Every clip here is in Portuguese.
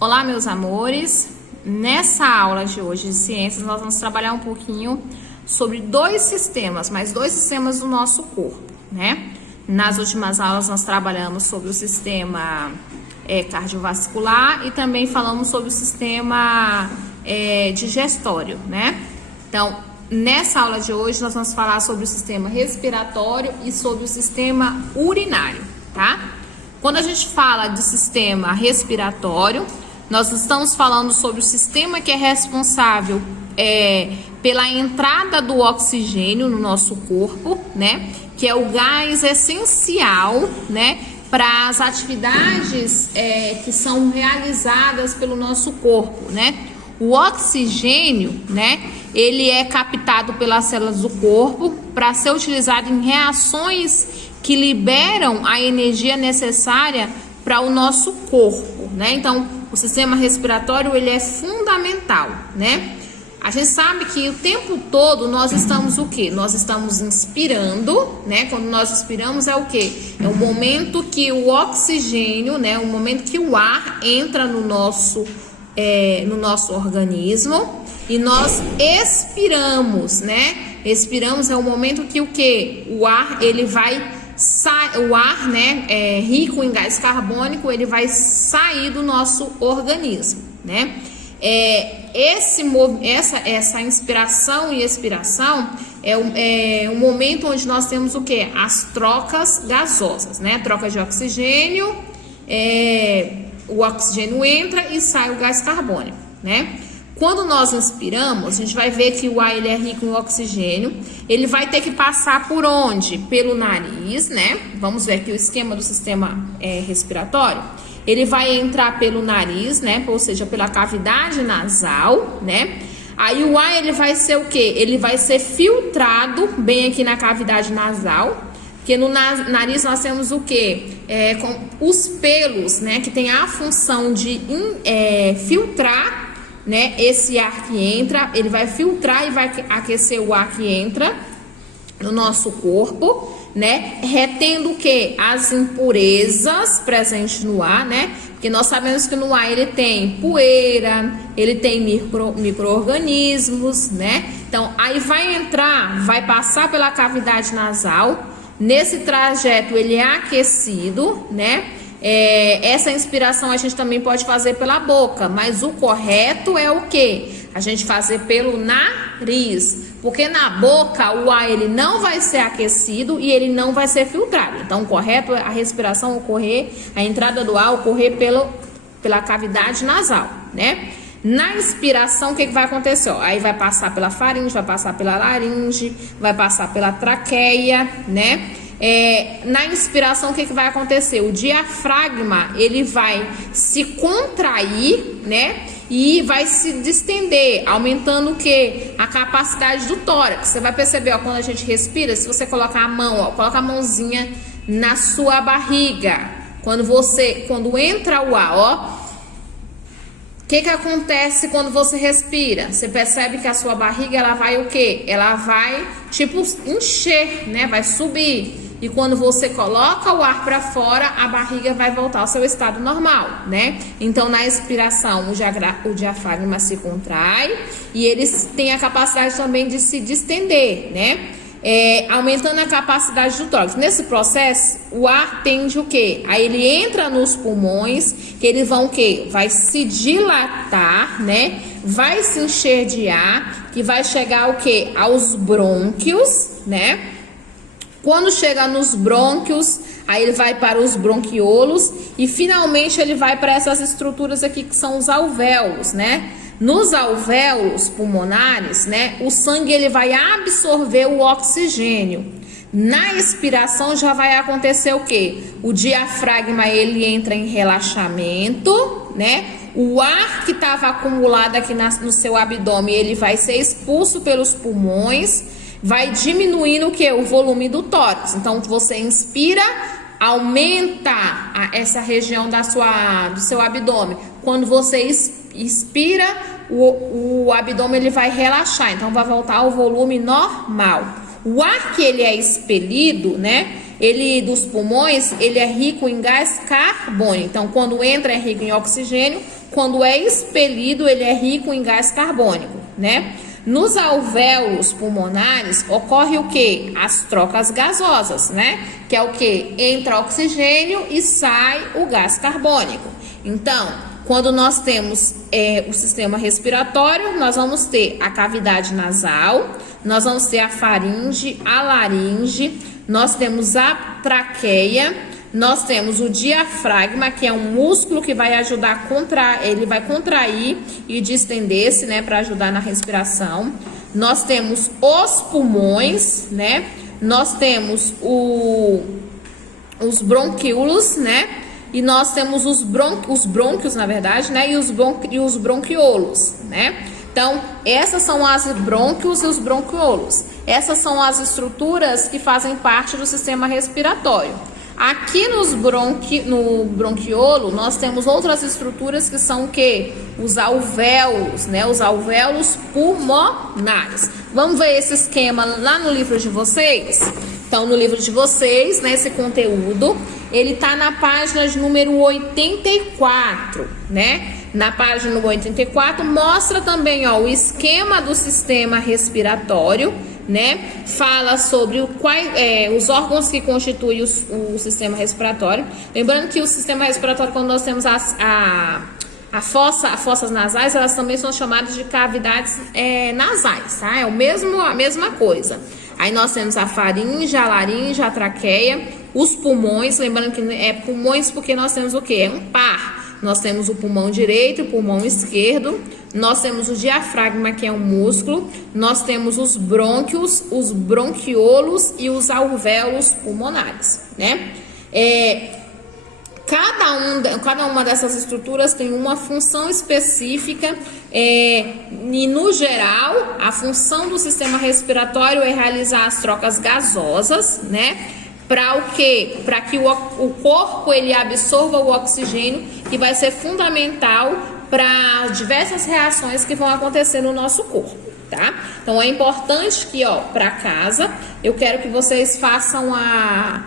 Olá, meus amores! Nessa aula de hoje de ciências, nós vamos trabalhar um pouquinho sobre dois sistemas do nosso corpo, né? Nas últimas aulas, nós trabalhamos sobre o sistema cardiovascular e também falamos sobre o sistema digestório, né? Então, nessa aula de hoje, nós vamos falar sobre o sistema respiratório e sobre o sistema urinário, tá? Quando a gente fala de sistema respiratório, nós estamos falando sobre o sistema que é responsável pela entrada do oxigênio no nosso corpo, né? Que é o gás essencial, né? Para as atividades que são realizadas pelo nosso corpo, né? O oxigênio, né? Ele é captado pelas células do corpo para ser utilizado em reações que liberam a energia necessária para o nosso corpo, né? Então, o sistema respiratório, ele é fundamental, né? A gente sabe que o tempo todo nós estamos o quê? Nós estamos inspirando, né? Quando nós inspiramos é o quê? É o momento que o oxigênio, né? O momento que o ar entra no nosso organismo e nós expiramos, né? Expiramos é o momento que o quê? O ar, ele vai o ar, né, rico em gás carbônico, ele vai sair do nosso organismo, né? Essa inspiração e expiração é um momento onde nós temos o que? As trocas gasosas, né? Troca de oxigênio, o oxigênio entra e sai o gás carbônico, né? Quando nós inspiramos, a gente vai ver que o ar ele é rico em oxigênio. Ele vai ter que passar por onde? Pelo nariz, né? Vamos ver aqui o esquema do sistema respiratório. Ele vai entrar pelo nariz, né? Ou seja, pela cavidade nasal, né? Aí o ar ele vai ser o quê? Ele vai ser filtrado bem aqui na cavidade nasal. Porque no nariz nós temos o quê? Com os pelos, né? Que tem a função de filtrar, né? Esse ar que entra, ele vai filtrar e vai aquecer o ar que entra no nosso corpo, né? Retendo o que? As impurezas presentes no ar, né? Porque nós sabemos que no ar ele tem poeira, ele tem micro-organismos, né? Então, aí vai passar pela cavidade nasal. Nesse trajeto ele é aquecido, né? Essa inspiração a gente também pode fazer pela boca, mas o correto é o que? A gente fazer pelo nariz, porque na boca o ar ele não vai ser aquecido e ele não vai ser filtrado. Então o correto é a respiração ocorrer, a entrada do ar ocorrer pela cavidade nasal, né? Na inspiração, o que vai acontecer? Aí vai passar pela faringe, vai passar pela laringe, vai passar pela traqueia, né? Na inspiração, o que vai acontecer? O diafragma, ele vai se contrair, né? E vai se distender, aumentando o que? A capacidade do tórax. Você vai perceber, ó, quando a gente respira, se você colocar a mão, ó, coloca a mãozinha na sua barriga. Quando entra o ar, ó, o que acontece quando você respira? Você percebe que a sua barriga, ela vai o quê? Ela vai, tipo, encher, né? Vai subir. E quando você coloca o ar para fora, a barriga vai voltar ao seu estado normal, né? Então, na expiração, o diafragma se contrai e eles têm a capacidade também de se distender, né? Aumentando a capacidade do tórax. Nesse processo, o ar tende o quê? Aí ele entra nos pulmões, que eles vão o quê? Vai se dilatar, né? Vai se encher de ar, que vai chegar o quê? Aos brônquios, né? Quando chega nos brônquios, aí ele vai para os bronquiolos e finalmente ele vai para essas estruturas aqui que são os alvéolos, né? Nos alvéolos pulmonares, né, o sangue ele vai absorver o oxigênio. Na expiração já vai acontecer o quê? O diafragma ele entra em relaxamento, né? O ar que estava acumulado aqui no seu abdômen, ele vai ser expulso pelos pulmões, vai diminuindo o que? O volume do tórax. Então você inspira, aumenta essa região do seu abdômen. Quando você expira, o abdômen ele vai relaxar, então vai voltar ao volume normal. O ar que ele é expelido, né? Ele dos pulmões, ele é rico em gás carbônico. Então, quando entra é rico em oxigênio, quando é expelido, ele é rico em gás carbônico, né? Nos alvéolos pulmonares ocorre o que? As trocas gasosas, né? Que é o que? Entra oxigênio e sai o gás carbônico. Então, quando nós temos o sistema respiratório, nós vamos ter a cavidade nasal, nós vamos ter a faringe, a laringe, nós temos a traqueia, nós temos o diafragma, que é um músculo que vai ajudar ele vai contrair e distender-se, né, para ajudar na respiração. Nós temos os pulmões, né? Nós temos os bronquíolos, né? E nós temos os brônquios, na verdade, né? E os bronquiolos, né? Então, essas são as brônquios e os bronquiolos. Essas são as estruturas que fazem parte do sistema respiratório. Aqui no bronquiolo, nós temos outras estruturas que são o quê? Os alvéolos, né? Os alvéolos pulmonares. Vamos ver esse esquema lá no livro de vocês? Então, no livro de vocês, né, esse conteúdo, ele tá na página de número 84, né? Na página número 84, mostra também, ó, o esquema do sistema respiratório, né? Fala sobre os órgãos que constituem o sistema respiratório. Lembrando que o sistema respiratório, quando nós temos as fossas nasais, elas também são chamadas de cavidades nasais, tá? É a mesma coisa. Aí nós temos a faringe, a laringe, a traqueia, os pulmões, lembrando que é pulmões porque nós temos o quê? É um par. Nós temos o pulmão direito e o pulmão esquerdo. Nós temos o diafragma, que é um músculo. Nós temos os brônquios, os bronquiolos e os alvéolos pulmonares, né? Cada uma dessas estruturas tem uma função específica e, no geral, a função do sistema respiratório é realizar as trocas gasosas, né? Para o quê? Para que o corpo ele absorva o oxigênio, que vai ser fundamental para diversas reações que vão acontecer no nosso corpo, tá? Então é importante que, ó, para casa, eu quero que vocês façam a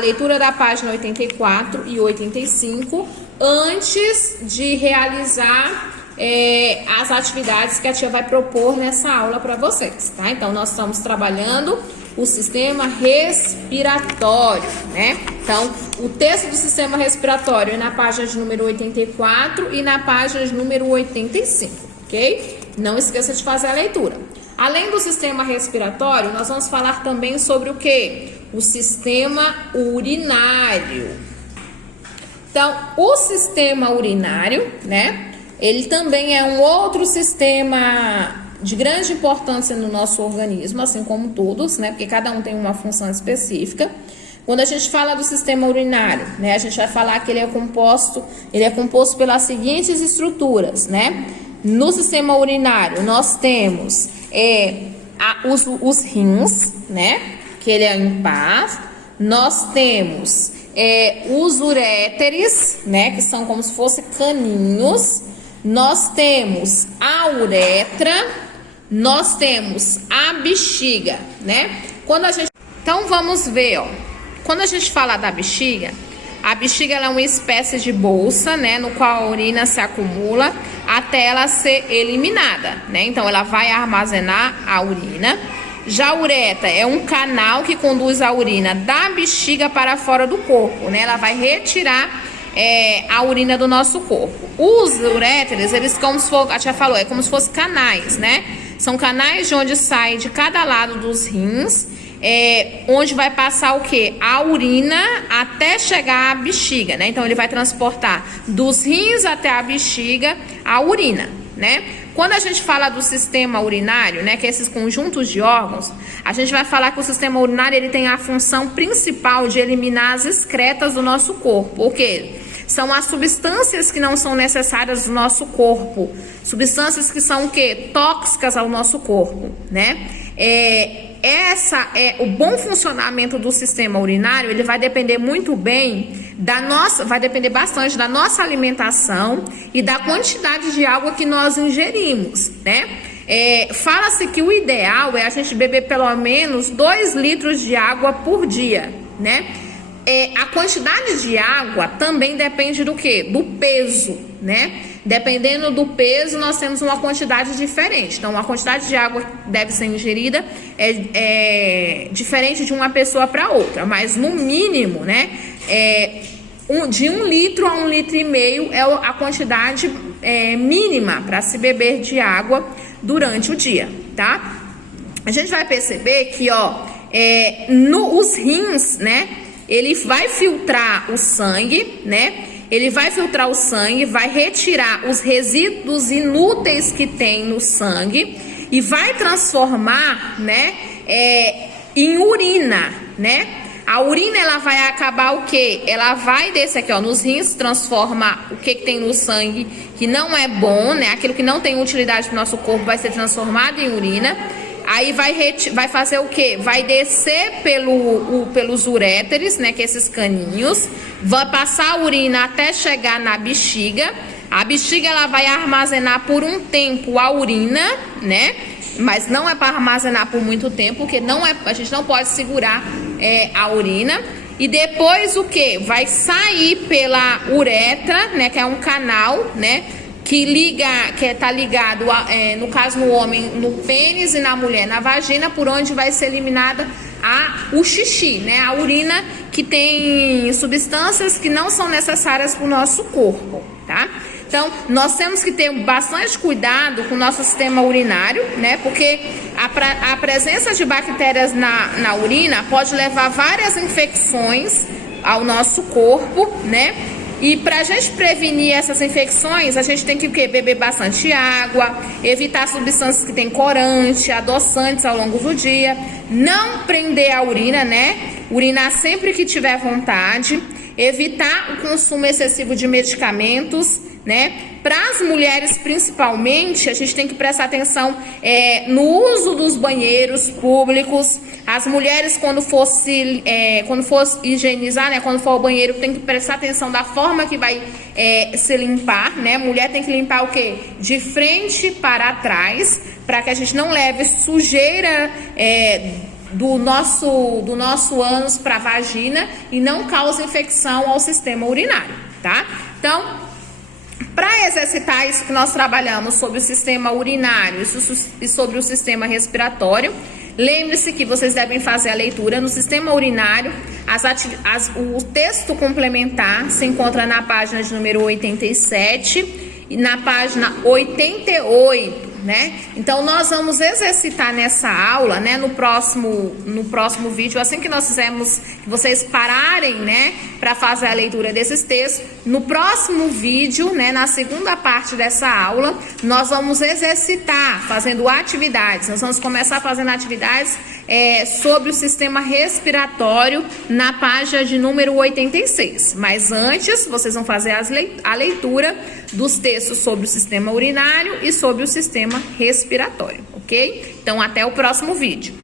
leitura da página 84 e 85 antes de realizar as atividades que a tia vai propor nessa aula para vocês, tá? Então nós estamos trabalhando o sistema respiratório, né? Então, o texto do sistema respiratório é na página de número 84 e na página de número 85, ok? Não esqueça de fazer a leitura. Além do sistema respiratório, nós vamos falar também sobre o que? O sistema urinário. Então, o sistema urinário, né? Ele também é um outro sistema de grande importância no nosso organismo, assim como todos, né? Porque cada um tem uma função específica. Quando a gente fala do sistema urinário, né? A gente vai falar que ele é composto pelas seguintes estruturas, né? No sistema urinário, nós temos os rins, né? Que ele é impar. Nós temos os uréteres, né? Que são como se fossem caninhos. Nós temos a uretra. Nós temos a bexiga, né? Então vamos ver, ó. Quando a gente fala da bexiga, a bexiga ela é uma espécie de bolsa, né? No qual a urina se acumula até ela ser eliminada, né? Então ela vai armazenar a urina. Já a uretra é um canal que conduz a urina da bexiga para fora do corpo, né? Ela vai retirar a urina do nosso corpo. Os uréteres, eles como se fosse, a tia falou, é como se fossem canais, né? São canais de onde sai de cada lado dos rins, onde vai passar o quê? A urina até chegar à bexiga, né? Então ele vai transportar dos rins até a bexiga a urina, né? Quando a gente fala do sistema urinário, né, que é esses conjuntos de órgãos, a gente vai falar que o sistema urinário ele tem a função principal de eliminar as excretas do nosso corpo. O quê? São as substâncias que não são necessárias do nosso corpo. Substâncias que são o quê? Tóxicas ao nosso corpo, né? O bom funcionamento do sistema urinário, ele vai depender muito bem vai depender bastante da nossa alimentação e da quantidade de água que nós ingerimos, né? Fala-se que o ideal é a gente beber pelo menos 2 litros de água por dia, né? a quantidade de água também depende do quê? Do peso, né? Dependendo do peso, nós temos uma quantidade diferente. Então, a quantidade de água que deve ser ingerida é diferente de uma pessoa para outra. Mas, no mínimo, né? De 1 litro a 1,5 litro é a quantidade mínima para se beber de água durante o dia, tá? A gente vai perceber que, os rins, né? Ele vai filtrar o sangue, né? Ele vai filtrar o sangue, vai retirar os resíduos inúteis que tem no sangue e vai transformar, né, em urina, né? A urina, ela vai acabar o quê? Ela vai descer aqui, nos rins, transforma o que tem no sangue que não é bom, né? Aquilo que não tem utilidade para o nosso corpo vai ser transformado em urina. Aí vai fazer o quê? Vai descer pelos uréteres, né? Que é esses caninhos. Vai passar a urina até chegar na bexiga. A bexiga, ela vai armazenar por um tempo a urina, né? Mas não é para armazenar por muito tempo, porque a gente não pode segurar a urina. E depois o que? Vai sair pela uretra, né? Que é um canal, né? Que tá ligado, no caso no homem, no pênis e na mulher, na vagina, por onde vai ser eliminada o xixi, né? A urina que tem substâncias que não são necessárias para o nosso corpo, tá? Então, nós temos que ter bastante cuidado com o nosso sistema urinário, né? Porque a presença de bactérias na urina pode levar várias infecções ao nosso corpo, né? E para a gente prevenir essas infecções, a gente tem que beber bastante água, evitar substâncias que têm corante, adoçantes ao longo do dia, não prender a urina, né? Urinar sempre que tiver vontade, evitar o consumo excessivo de medicamentos, né? Para as mulheres, principalmente, a gente tem que prestar atenção no uso dos banheiros públicos. As mulheres, quando for higienizar, né? Quando for ao banheiro, tem que prestar atenção da forma que vai se limpar, né? Mulher tem que limpar o quê? De frente para trás, para que a gente não leve sujeira do nosso ânus para a vagina e não cause infecção ao sistema urinário, tá? Então, para exercitar isso que nós trabalhamos sobre o sistema urinário e sobre o sistema respiratório, lembre-se que vocês devem fazer a leitura no sistema urinário. O texto complementar se encontra na página de número 87 e na página 88, né? Então, nós vamos exercitar nessa aula, né? No próximo vídeo, assim que nós fizermos, que vocês pararem, né? Para fazer a leitura desses textos. No próximo vídeo, né? Na segunda parte dessa aula, nós vamos exercitar, fazendo atividades. Nós vamos começar fazendo atividades sobre o sistema respiratório na página de número 86. Mas antes, vocês vão fazer a leitura dos textos sobre o sistema urinário e sobre o sistema respiratório, ok? Então, até o próximo vídeo.